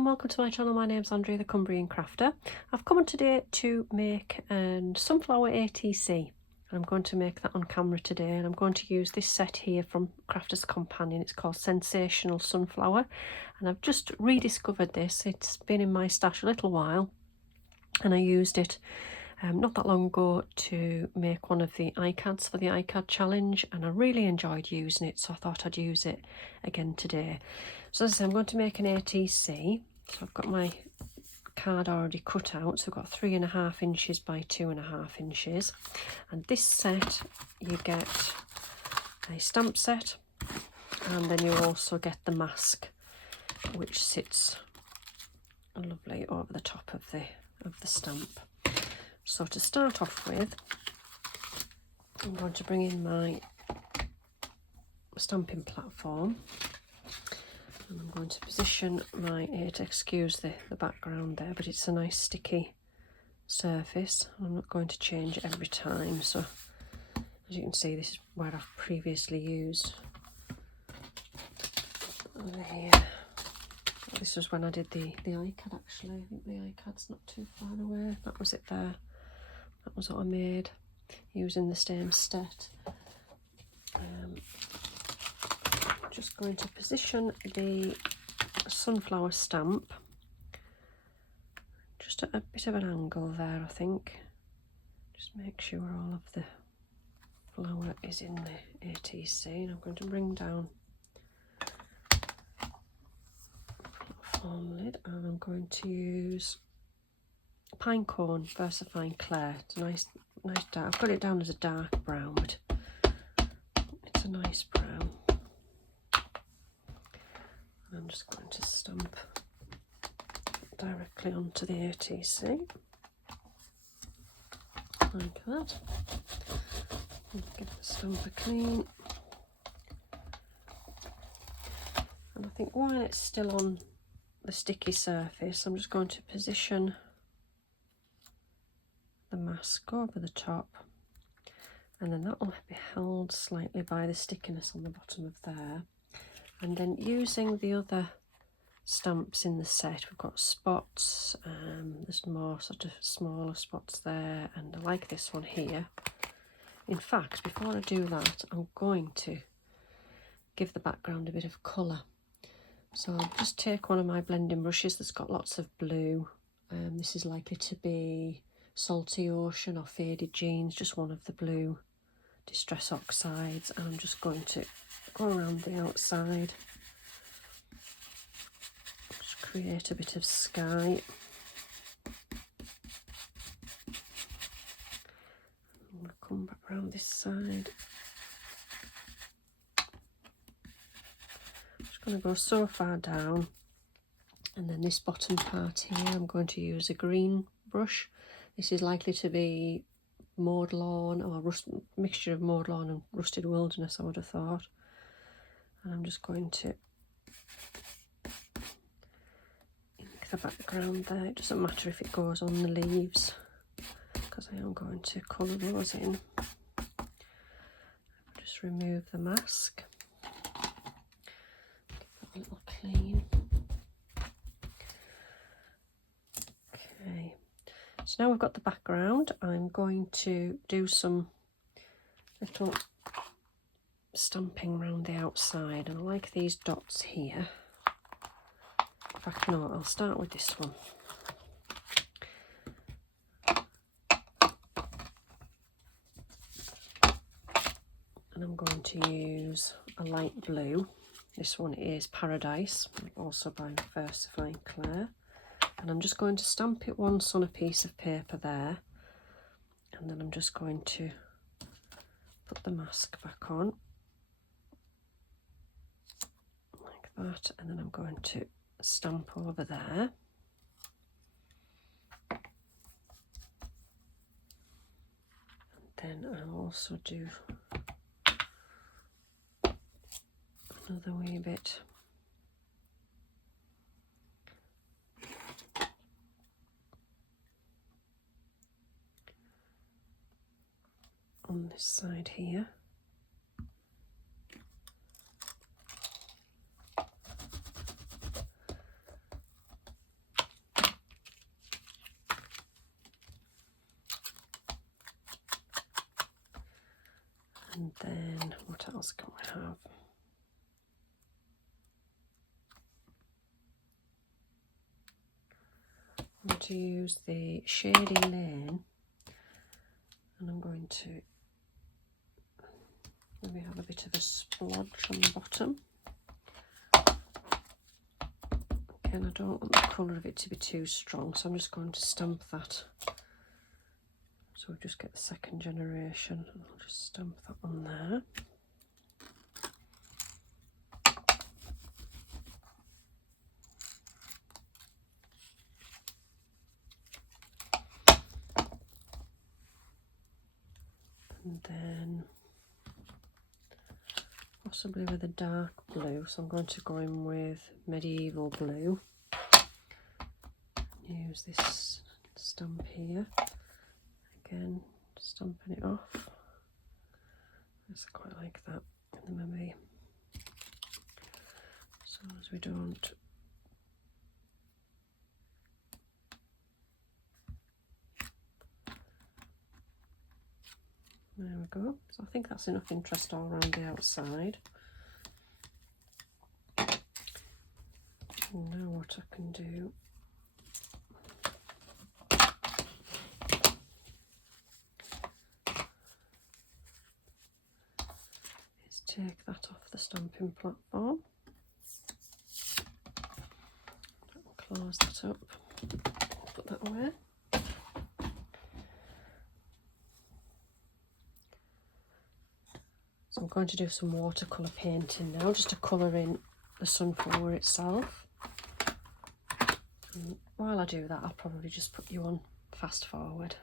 and welcome to my channel. My name's Andrea, the Cumbrian Crafter. I've come on today to make a sunflower ATC. I'm going to make that on camera today, and I'm going to use this set here from Crafter's Companion. It's called Sensational Sunflower, and I've just rediscovered this. It's been in my stash a little while, and I used it not that long ago to make one of the iCads for the iCad challenge, and I really enjoyed using it, so I thought I'd use it again today. So as I say, I'm going to make an ATC. So I've got my card already cut out, so I've got 3.5 inches by 2.5 inches, and this set you get a stamp set, and then you also get the mask, which sits lovely over the top of the stamp. So to start off with, I'm going to bring in my stamping platform, and I'm going to position my, excuse the background there, but it's a nice sticky surface. I'm not going to change it every time, so as you can see, this is where I've previously used this was when I did the iCad actually. I think the iCad's not too far away. That was it there. That was what I made using the same set. Just going to position the sunflower stamp just at a bit of an angle there, I think. Just make sure all of the flower is in the ATC, and I'm going to bring down platform lid, and I'm going to use pine cone VersaFine Clair. It's a nice dark. I've got it down as a dark brown, but it's a nice brown. And I'm just going to stamp directly onto the ATC like that. And give the stamper clean. And I think while it's still on the sticky surface, I'm just going to position the mask over the top, and then that will be held slightly by the stickiness on the bottom of there. And then using the other stamps in the set, we've got spots, there's more sort of smaller spots there, and I like this one here. In fact, before I do that, I'm going to give the background a bit of colour. So I'll just take one of my blending brushes that's got lots of blue. This is likely to be Salty Ocean or Faded Jeans, just one of the blue Distress Oxides, and I'm just going to go around the outside, just create a bit of sky. I'm going to come back around this side. I'm just going to go so far down, and then this bottom part here I'm going to use a green brush. This is likely to be mowed lawn, or mixture of mowed lawn and rusted wilderness, I would have thought. And I'm just going to ink the background there. It doesn't matter if it goes on the leaves, because I am going to colour those in. Just remove the mask, give that a little clean. Okay. So now we've got the background, I'm going to do some little stamping around the outside, and I like these dots here. In fact, no, I'll start with this one. And I'm going to use a light blue. This one is Paradise, also by VersaFine Clair. And I'm just going to stamp it once on a piece of paper there, and then I'm just going to put the mask back on like that, and then I'm going to stamp over there. And then I'll also do another wee bit on this side here. then what else can we have? I'm going to use the Shady Lane, and I'm going to maybe have a bit of a splodge on the bottom. Again, I don't want the colour of it to be too strong, so I'm just going to stamp that. So we just get the second generation, and I'll just stamp that on there. And then possibly with a dark blue, so I'm going to go in with Medieval Blue. Use this stamp here. Again, stamping it off. Yes, I quite like that. And then maybe, so as we don't. There we go. So I think that's enough interest all around the outside. And now what I can do is take that off the stamping platform. Close that up. Put that away. So I'm going to do some watercolour painting now, just to colour in the sunflower itself. And while I do that, I'll probably just put you on fast forward.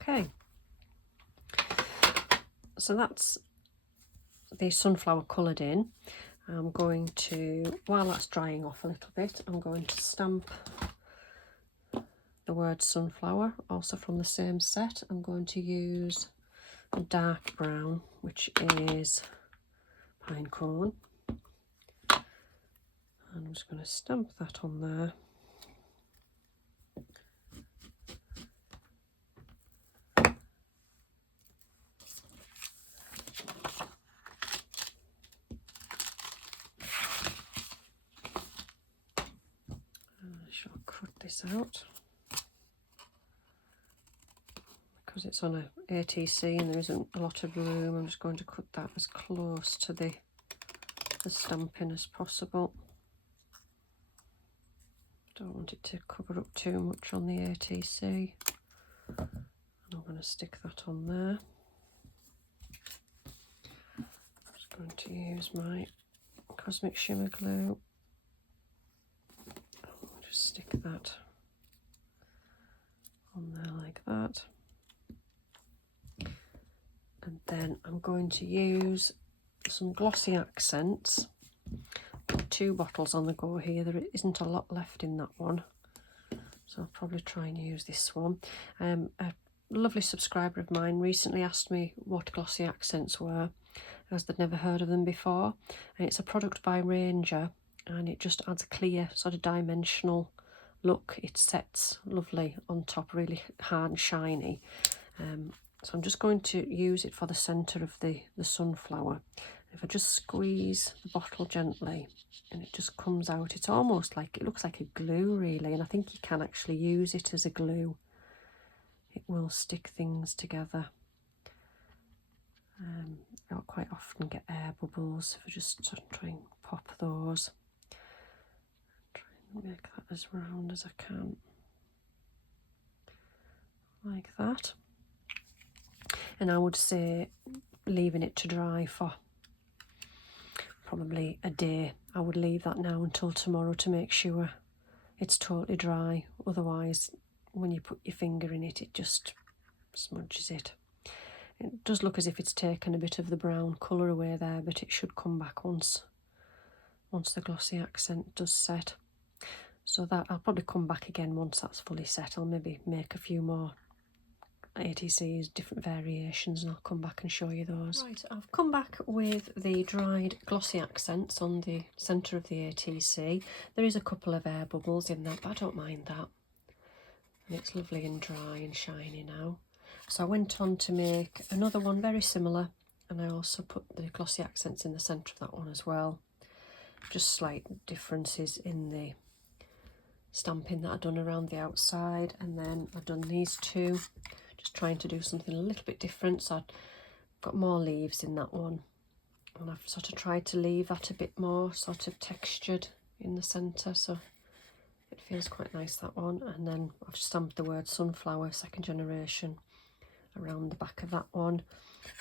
Okay, so that's the sunflower coloured in, I'm going to, while that's drying off a little bit, I'm going to stamp the word sunflower, also from the same set. I'm going to use a dark brown, which is pine cone. And I'm just going to stamp that on there. I shall cut this out. Because it's on a ATC and there isn't a lot of room, I'm just going to cut that as close to the stamping as possible. Don't want it to cover up too much on the ATC. And I'm going to stick that on there. I'm just going to use my Cosmic Shimmer glue. I'll just stick that on there like that. And then I'm going to use some glossy accents. Got 2 bottles on the go here. There isn't a lot left in that one, so I'll probably try and use this one. A lovely subscriber of mine recently asked me what glossy accents were, as they'd never heard of them before. And it's a product by Ranger, and it just adds a clear sort of dimensional look. It sets lovely on top, really hard and shiny. So I'm just going to use it for the centre of the sunflower. If I just squeeze the bottle gently and it just comes out, it's almost like, it looks like a glue really, and I think you can actually use it as a glue. It will stick things together. I'll quite often get air bubbles if I just sort of try and pop those. Try and make that as round as I can. Like that. And I would say leaving it to dry for probably a day. I would leave that now until tomorrow to make sure it's totally dry. Otherwise, when you put your finger in it, it just smudges it. It does look as if it's taken a bit of the brown colour away there, but it should come back once the glossy accent does set. So that I'll probably come back again once that's fully set. I'll maybe make a few more ATCs, different variations, and I'll come back and show you those. Right, I've come back with the dried glossy accents on the centre of the ATC. There is a couple of air bubbles in there, but I don't mind that. And it's lovely and dry and shiny now. So I went on to make another one very similar, and I also put the glossy accents in the centre of that one as well. Just slight differences in the stamping that I've done around the outside, and then I've done these two, just trying to do something a little bit different. So I've got more leaves in that one, and I've sort of tried to leave that a bit more sort of textured in the centre, so it feels quite nice, that one. And then I've stamped the word sunflower, second generation, around the back of that one.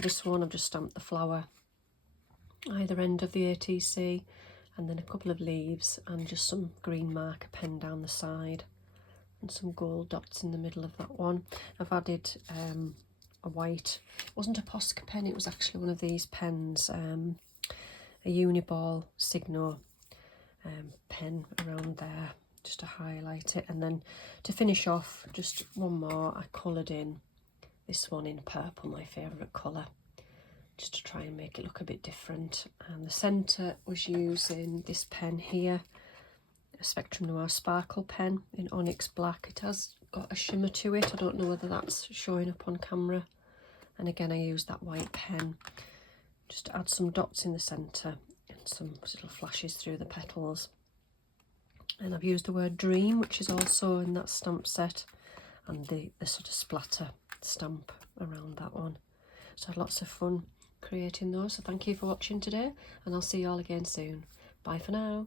This one I've just stamped the flower either end of the ATC, and then a couple of leaves and just some green marker pen down the side and some gold dots in the middle of that one. I've added a white, it wasn't a Posca pen, it was actually one of these pens, a Uniball Signo pen around there, just to highlight it. And then to finish off, just one more, I coloured in this one in purple, my favourite colour, just to try and make it look a bit different. And the centre was using this pen here, a Spectrum Noir Sparkle pen in Onyx Black. It has got a shimmer to it, I don't know whether that's showing up on camera. And again, I used that white pen just to add some dots in the centre and some little flashes through the petals. And I've used the word dream, which is also in that stamp set, and the sort of splatter stamp around that one. So I had lots of fun creating those. So thank you for watching today, and I'll see you all again soon. Bye for now.